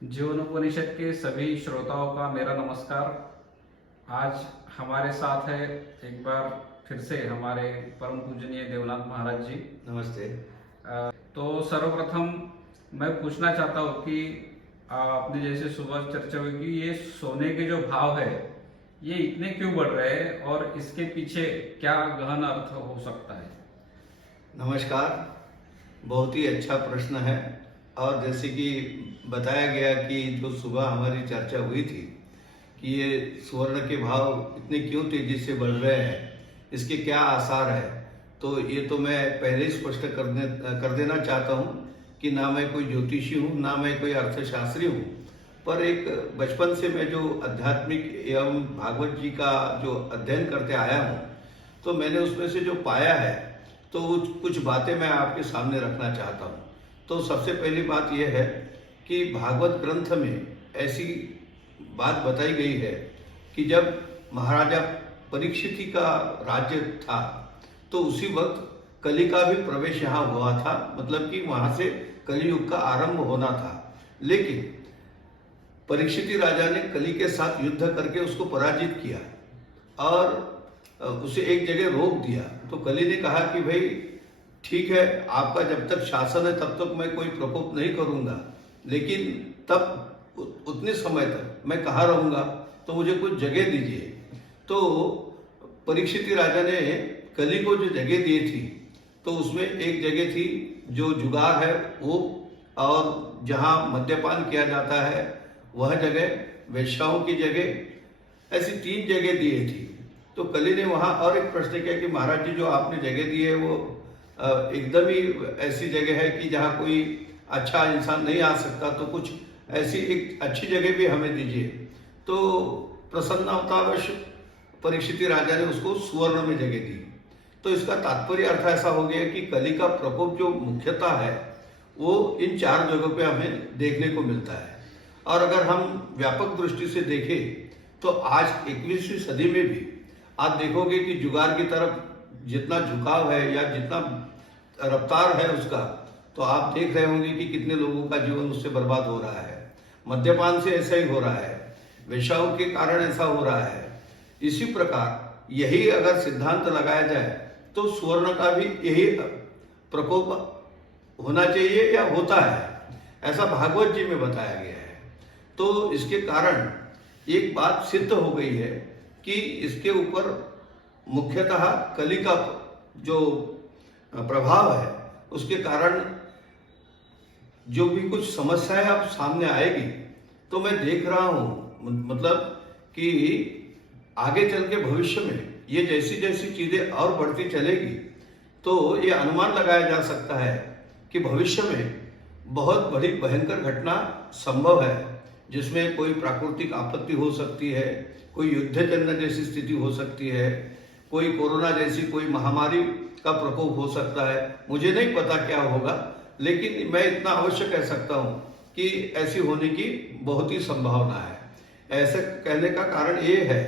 जीवनोपनिषद के सभी श्रोताओं का मेरा नमस्कार। आज हमारे साथ है एक बार फिर से हमारे परम पूजनीय देवनाथ महाराज जी। नमस्ते। तो सर्वप्रथम मैं पूछना चाहता हूँ कि आपने जैसे सुबह चर्चा हुई कि ये सोने के जो भाव है ये इतने क्यों बढ़ रहे हैं और इसके पीछे क्या गहन अर्थ हो सकता है। नमस्कार। बहुत ही अच्छा प्रश्न है। और जैसे कि बताया गया कि जो सुबह हमारी चर्चा हुई थी कि ये स्वर्ण के भाव इतने क्यों तेजी से बढ़ रहे हैं, इसके क्या आसार है, तो ये तो मैं पहले ही स्पष्ट कर देना चाहता हूँ कि ना मैं कोई ज्योतिषी हूँ, ना मैं कोई अर्थशास्त्री हूँ, पर एक बचपन से मैं जो आध्यात्मिक एवं भागवत जी का जो अध्ययन करते आया हूँ, तो मैंने उसमें से जो पाया है तो कुछ बातें मैं आपके सामने रखना चाहता हूँ। तो सबसे पहली बात यह है कि भागवत ग्रंथ में ऐसी बात बताई गई है कि जब महाराजा परीक्षित का राज्य था तो उसी वक्त कली का भी प्रवेश यहाँ हुआ था, मतलब कि वहां से कलियुग का आरंभ होना था। लेकिन परीक्षित राजा ने कली के साथ युद्ध करके उसको पराजित किया और उसे एक जगह रोक दिया। तो कली ने कहा कि भाई ठीक है, आपका जब तक शासन है तब तक मैं कोई प्रकोप नहीं करूंगा, लेकिन तब उतने समय तक मैं कहाँ रहूंगा, तो मुझे कुछ जगह दीजिए। तो परीक्षित राजा ने कली को जो जगह दी थी तो उसमें एक जगह थी जो जुगार है वो, और जहाँ मद्यपान किया जाता है वह जगह, वेश्याओं की जगह, ऐसी 3 जगह दिए थी। तो कली ने वहां और एक प्रश्न किया कि महाराज जी, जो आपने जगह दी है वो एकदम ही ऐसी जगह है कि जहाँ कोई अच्छा इंसान नहीं आ सकता, तो कुछ ऐसी एक अच्छी जगह भी हमें दीजिए। तो प्रसन्नतावश परीक्षित राजा ने उसको सुवर्ण में जगह दी। तो इसका तात्पर्य अर्थ ऐसा हो गया कि कली का प्रकोप जो मुख्यतः है वो इन 4 जगहों पे हमें देखने को मिलता है। और अगर हम व्यापक दृष्टि से देखें तो आज 21वीं सदी में भी आप देखोगे कि जुगार की तरफ जितना झुकाव है या जितना रफ्तार है उसका, तो आप देख रहे होंगे कि कितने लोगों का जीवन उससे बर्बाद हो रहा है। मद्यपान से ऐसा ही हो रहा है, वेश्याओं के कारण ऐसा हो रहा है। इसी प्रकार यही अगर सिद्धांत लगाया जाए तो स्वर्ण का भी यही प्रकोप होना चाहिए या होता है, ऐसा भागवत जी में बताया गया है। तो इसके कारण एक बात सिद्ध हो गई है कि इसके ऊपर मुख्यतः कली का जो प्रभाव है उसके कारण जो भी कुछ समस्याएं अब सामने आएगी, तो मैं देख रहा हूं मतलब कि आगे चल के भविष्य में ये जैसी जैसी चीजें और बढ़ती चलेगी तो ये अनुमान लगाया जा सकता है कि भविष्य में बहुत बड़ी भयंकर घटना संभव है, जिसमें कोई प्राकृतिक आपत्ति हो सकती है, कोई युद्ध जन्य जैसी स्थिति हो सकती है, कोई कोरोना जैसी कोई महामारी का प्रकोप हो सकता है। मुझे नहीं पता क्या होगा, लेकिन मैं इतना अवश्य कह सकता हूं कि ऐसी होने की बहुत ही संभावना है। ऐसे कहने का कारण ये है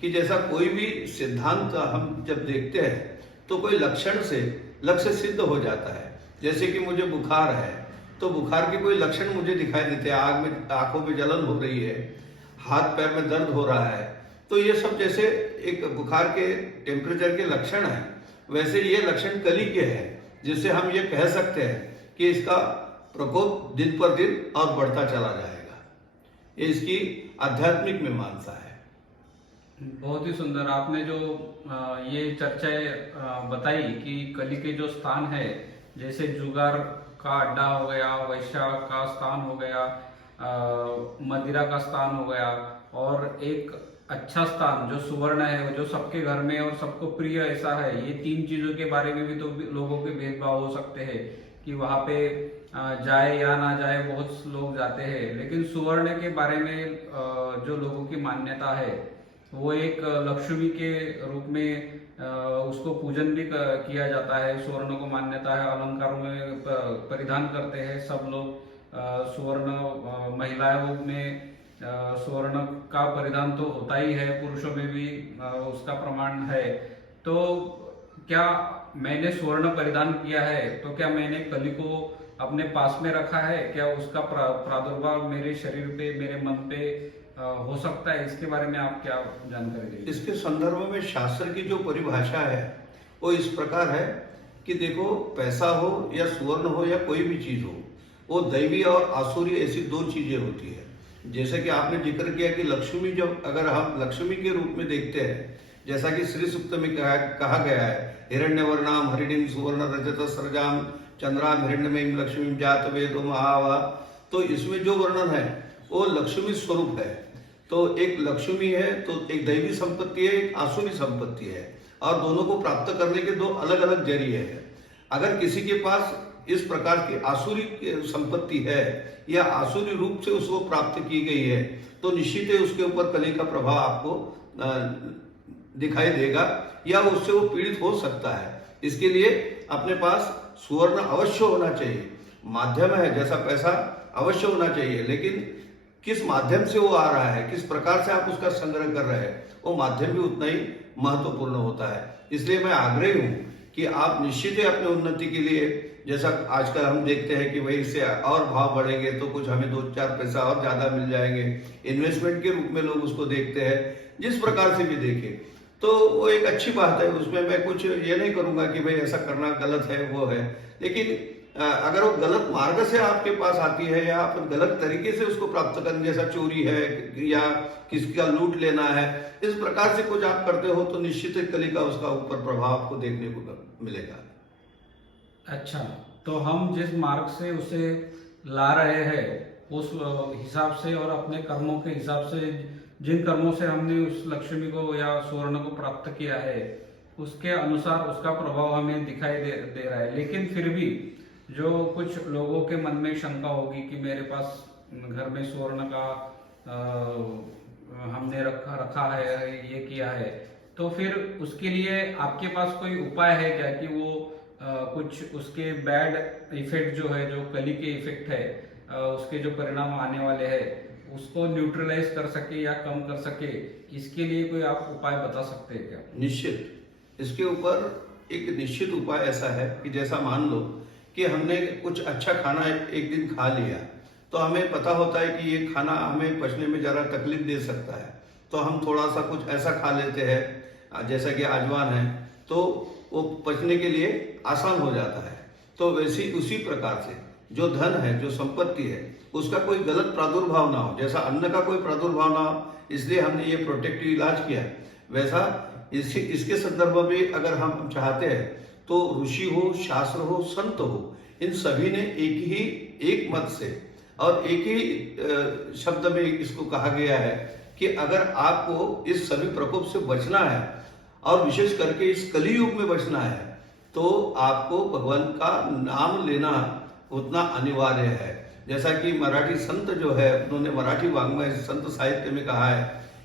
कि जैसा कोई भी सिद्धांत हम जब देखते हैं तो कोई लक्षण से लक्ष्य सिद्ध हो जाता है। जैसे कि मुझे बुखार है तो बुखार के कोई लक्षण मुझे दिखाई देते हैं, आग में आंखों में जलन हो रही है, हाथ पैर में दर्द हो रहा है, तो ये सब जैसे एक बुखार के टेम्परेचर के लक्षण है, वैसे ये लक्षण कली के हैं, जिससे हम ये कह सकते हैं कि इसका प्रकोप दिन पर दिन और बढ़ता चला जाएगा। ये इसकी आध्यात्मिक मीमांसा है। बहुत ही सुंदर आपने जो ये चर्चाएं बताई कि कली के जो स्थान है, जैसे जुगार का अड्डा हो गया, वैश्या का स्थान हो गया, मदिरा का स्थान हो गया, और एक अच्छा स्थान जो सुवर्ण है, जो सबके घर में और सबको प्रिय ऐसा है। ये 3 चीजों के बारे में भी तो लोगों के भेदभाव हो सकते हैं कि वहां पे जाए या ना जाए, बहुत लोग जाते हैं। लेकिन सुवर्ण के बारे में जो लोगों की मान्यता है वो एक लक्ष्मी के रूप में उसको पूजन भी किया जाता है। सुवर्ण को मान्यता है, अलंकारों में परिधान करते हैं सब लोग। सुवर्ण महिलाओं में सुवर्ण का परिधान तो होता ही है, पुरुषों में भी उसका प्रमाण है। तो क्या मैंने स्वर्ण परिधान किया है तो क्या मैंने कली को अपने पास में रखा है, क्या उसका प्रादुर्भाव मेरे शरीर पे, मेरे मन पे हो सकता है? इसके बारे में आप क्या जानकारी देंगे? इसके संदर्भ में शास्त्र की जो परिभाषा है वो इस प्रकार है कि देखो, पैसा हो या सुवर्ण हो या कोई भी चीज हो, वो दैवी और आसुरी ऐसी दो चीजें होती है। जैसे कि आपने जिक्र किया कि लक्ष्मी, जब अगर हम लक्ष्मी के रूप में देखते हैं, जैसा कि श्री सूक्त में कहा गया है, हिरण्यवर्णाम हरिणीम सुवर्ण रजत सृजाम चंद्राम हिरण्यमयीम लक्ष्मी जात वेदो महावा। तो इसमें जो वर्णन है वो लक्ष्मी स्वरूप है। तो एक लक्ष्मी है तो एक दैवी संपत्ति है, एक आसुरी संपत्ति है, और दोनों को प्राप्त करने के दो अलग अलग जरिए हैं। अगर किसी के पास इस प्रकार की आसुरी संपत्ति है या आसुरी रूप से उसको प्राप्त की गई है, तो निश्चित है उसके ऊपर कली का प्रभाव आपको दिखाई देगा या उससे वो पीड़ित हो सकता है। इसके लिए अपने पास सुवर्ण अवश्य होना चाहिए, माध्यम है जैसा पैसा अवश्य होना चाहिए, लेकिन किस माध्यम से वो आ रहा है, किस प्रकार से आप उसका संग्रह कर रहे हैं, वो माध्यम भी उतना ही महत्वपूर्ण होता है। इसलिए मैं आग्रही हूं कि आप निश्चित ही अपने उन्नति के लिए, जैसा आजकल हम देखते हैं कि भाई इससे और भाव बढ़ेंगे तो कुछ हमें 2-4 पैसा और ज्यादा मिल जाएंगे, इन्वेस्टमेंट के रूप में लोग उसको देखते हैं, जिस प्रकार से भी देखें तो वो एक अच्छी बात है। उसमें मैं कुछ ये नहीं करूंगा कि भाई ऐसा करना गलत है वो है, लेकिन अगर वो गलत मार्ग से आपके पास आती है या आप गलत तरीके से उसको प्राप्त करने, जैसा चोरी है या किसी का लूट लेना है, इस प्रकार से कुछ आप करते हो तो निश्चित ही कली का उसका ऊपर प्रभाव आपको देखने को मिलेगा। अच्छा, तो हम जिस मार्ग से उसे ला रहे हैं उस हिसाब से और अपने कर्मों के हिसाब से, जिन कर्मों से हमने उस लक्ष्मी को या स्वर्ण को प्राप्त किया है उसके अनुसार उसका प्रभाव हमें दिखाई दे रहा है। लेकिन फिर भी जो कुछ लोगों के मन में शंका होगी कि मेरे पास घर में स्वर्ण का हमने रखा है, ये किया है, तो फिर उसके लिए आपके पास कोई उपाय है क्या कि वो कुछ उसके बैड इफेक्ट जो है, जो कली के इफेक्ट है, उसके जो परिणाम आने वाले हैं उसको न्यूट्रलाइज कर सके या कम कर सके, इसके लिए कोई आप उपाय बता सकते हैं क्या? निश्चित, इसके ऊपर एक निश्चित उपाय ऐसा है कि जैसा मान लो कि हमने कुछ अच्छा खाना एक दिन खा लिया, तो हमें पता होता है कि ये खाना हमें पचने में जरा तकलीफ दे सकता है, तो हम थोड़ा सा कुछ ऐसा खा लेते हैं जैसा कि आजवान है, तो वो पचने के लिए आसान हो जाता है। तो वैसी उसी प्रकार से जो धन है, जो संपत्ति है, उसका कोई गलत प्रादुर्भाव ना हो, जैसा अन्न का कोई प्रादुर्भाव ना हो, इसलिए हमने ये प्रोटेक्टिव इलाज किया, वैसा इसके संदर्भ में अगर हम चाहते हैं तो ऋषि हो, शास्त्र हो, संत हो, इन सभी ने एक मत से और एक ही शब्द में इसको कहा गया है कि अगर आपको इस सभी प्रकोप से बचना है और विशेष करके इस कलियुग में बचना है, तो आपको भगवान का नाम लेना उतना अनिवार्य है। जैसा कि मराठी संत जो है, उन्होंने मराठी वाङ्मय संत साहित्य में कहा है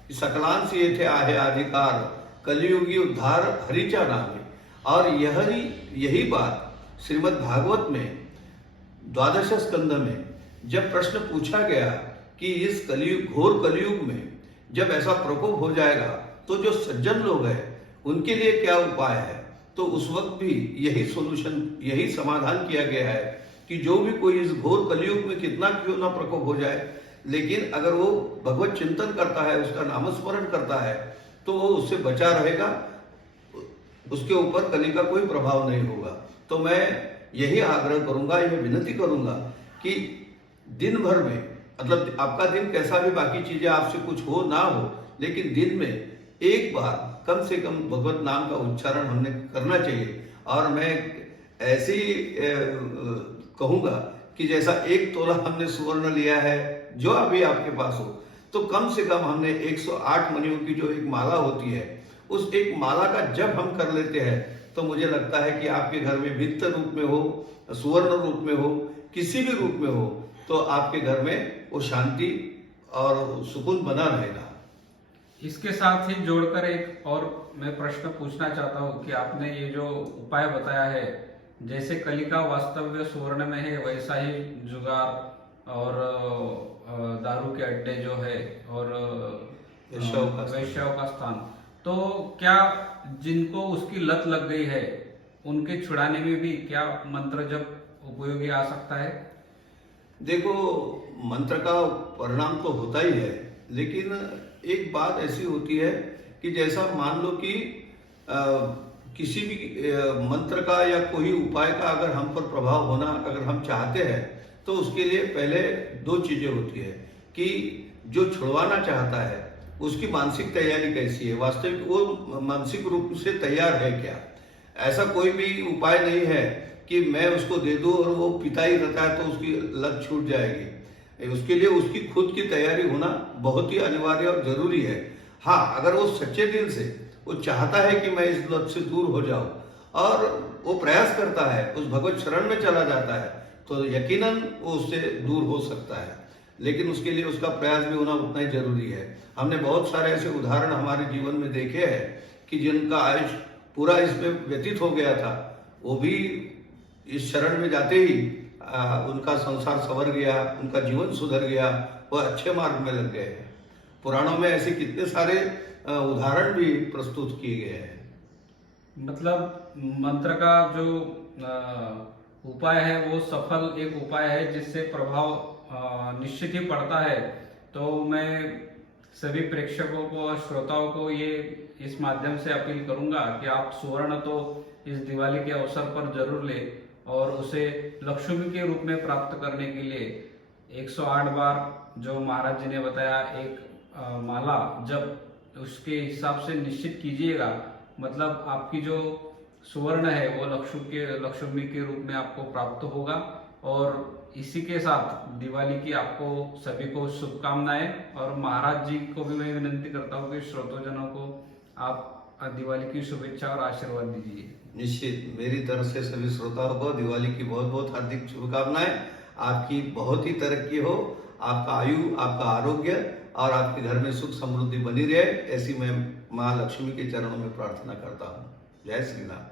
कि सकलांसी येथे आहे अधिकार, कलियुगी उद्धार हरिच्या नामे। और यही बात श्रीमद् भागवत में 12 स्कंद में जब प्रश्न पूछा गया कि इस कलियुग, घोर कलियुग में जब ऐसा प्रकोप हो जाएगा तो जो सज्जन लोग हैं उनके लिए क्या उपाय है, तो उस वक्त भी यही सॉल्यूशन, यही समाधान किया गया है कि जो भी कोई इस घोर कलियुग में कितना क्यों ना प्रकोप हो जाए, लेकिन अगर वो भगवत चिंतन करता है, उसका नामस्मरण करता है, तो वो उससे बचा रहेगा, उसके ऊपर कली का कोई प्रभाव नहीं होगा। तो मैं यही आग्रह करूंगा, यह विनती करूंगा कि दिन भर में, मतलब आपका दिन कैसा भी, बाकी चीजें आपसे कुछ हो ना हो, लेकिन दिन में एक बार कम से कम भगवत नाम का उच्चारण हमने करना चाहिए। और मैं ऐसी कहूंगा कि जैसा 1 तोला हमने सुवर्ण लिया है, जो अभी आपके पास हो, तो कम से कम हमने 108 मणियों की जो एक माला होती है, उस एक माला का जब हम कर लेते हैं तो मुझे लगता है कि आपके घर में भित्त रूप में हो, सुवर्ण रूप में हो, किसी भी रूप में हो, तो आपके घर में वो शांति और सुकून बना रहेगा। इसके साथ ही जोड़कर एक और मैं प्रश्न पूछना चाहता हूँ कि आपने ये जो उपाय बताया है, जैसे कली का वास्तव्य सुवर्ण में है, वैसा ही जुगार और दारू के अड्डे जो है और वैश्याओं का स्थान, तो क्या जिनको उसकी लत लग गई है उनके छुड़ाने में भी क्या मंत्र जब उपयोगी आ सकता है? देखो, मंत्र का परिणाम तो होता ही है, लेकिन एक बात ऐसी होती है कि जैसा मान लो कि अ, किसी भी मंत्र का या कोई उपाय का अगर हम पर प्रभाव होना अगर हम चाहते हैं, तो उसके लिए पहले दो चीजें होती है कि जो छुड़वाना चाहता है उसकी मानसिक तैयारी कैसी है, वास्तविक वो मानसिक रूप से तैयार है क्या। ऐसा कोई भी उपाय नहीं है कि मैं उसको दे दूं और वो पिता ही रहता है तो उसकी लत छूट जाएगी। उसके लिए उसकी खुद की तैयारी होना बहुत ही अनिवार्य और जरूरी है। हाँ, अगर वो सच्चे दिल से वो चाहता है कि मैं इस लत से दूर हो जाऊं और वो प्रयास करता है, उस भगवत शरण में चला जाता है, तो यकीनन वो उससे दूर हो सकता है। लेकिन उसके लिए उसका प्रयास भी होना उतना ही जरूरी है। हमने बहुत सारे ऐसे उदाहरण हमारे जीवन में देखे हैं कि जिनका आयुष पूरा इसमें व्यतीत हो गया था, वो भी इस शरण में जाते ही उनका संसार संवर गया, उनका जीवन सुधर गया, वो अच्छे मार्ग में लग गए हैं। पुराणों में ऐसे कितने सारे उदाहरण भी प्रस्तुत किए गए हैं। मतलब मंत्र का जो उपाय है वो सफल एक उपाय है जिससे प्रभाव निश्चित ही पड़ता है। तो मैं सभी प्रेक्षकों को और श्रोताओं को ये इस माध्यम से अपील करूंगा कि आप सुवर्ण तो इस दिवाली के अवसर पर जरूर ले और उसे लक्ष्मी के रूप में प्राप्त करने के लिए 108 बार जो महाराज जी ने बताया एक माला जब उसके हिसाब से निश्चित कीजिएगा। मतलब आपकी जो सुवर्ण है वो लक्ष्मी के रूप में आपको प्राप्त होगा। और इसी के साथ दिवाली की आपको सभी को शुभकामनाएं। और महाराज जी को भी मैं विनंती करता हूँ कि श्रोताजनों को आप दिवाली की शुभेच्छा और आशीर्वाद दीजिए। निश्चित, मेरी तरफ से सभी श्रोताओं को दिवाली की बहुत बहुत हार्दिक शुभकामनाएं। आपकी बहुत ही तरक्की हो, आपका आयु, आपका आरोग्य और आपके घर में सुख समृद्धि बनी रहे, ऐसी मैं माँ लक्ष्मी के चरणों में प्रार्थना करता हूँ। जय श्री राम।